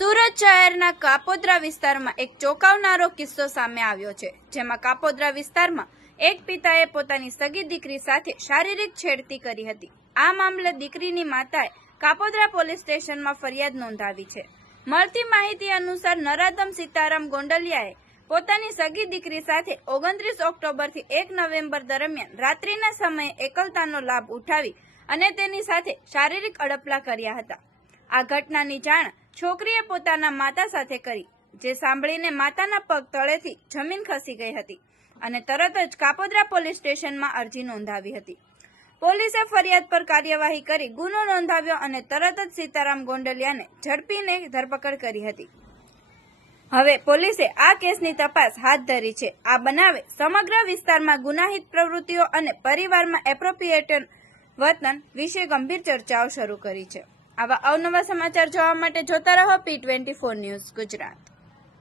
સુરત શહેરના કાપોદ્રા વિસ્તારમાં એક ચોંકાવનારો કિસ્સો સામે આવ્યો છે, જેમાં કાપોદ્રા વિસ્તારમાં એક પિતાએ પોતાની સગી દીકરી સાથે શારીરિક છેડતી કરી હતી. આ મામલે દીકરીની માતાએ કાપોદ્રા પોલીસ સ્ટેશનમાં ફરિયાદ નોંધાવી છે. મળતી માહિતી અનુસાર નરાધમ સીતારામ ગોંડલિયાએ પોતાની સગી દીકરી સાથે 29 ઓક્ટોબરથી 1 નવેમ્બર દરમિયાન રાત્રિના સમયે એકલતાનો લાભ ઉઠાવી અને તેની સાથે શારીરિક અડપલા કર્યા હતા. આ ઘટનાની જાણ છોકરીએ પોતાના માતા સાથે કરી, જે સાંભળીને માતાના પગ તળેથી જમીન ખસી ગઈ હતી અને તરત જ કાપોદ્રા પોલીસ સ્ટેશનમાં અરજી નોંધાવી હતી. પોલીસે ફરિયાદ પર કાર્યવાહી કરી ગુનો નોંધાવ્યો અને તરત જ સીતારામ ગોંડલિયાને ઝડપીને ધરપકડ કરી હતી. હવે પોલીસે આ કેસની તપાસ હાથ ધરી છે. આ બનાવે સમગ્ર વિસ્તારમાં ગુનાહિત પ્રવૃત્તિઓ અને પરિવારમાં એપ્રોપ્રિએટેડ વર્તન વિશે ગંભીર ચર્ચાઓ શરૂ કરી છે. આવા અવનવા સમાચાર જોવા માટે જોતા રહો P24 ન્યૂઝ ગુજરાત.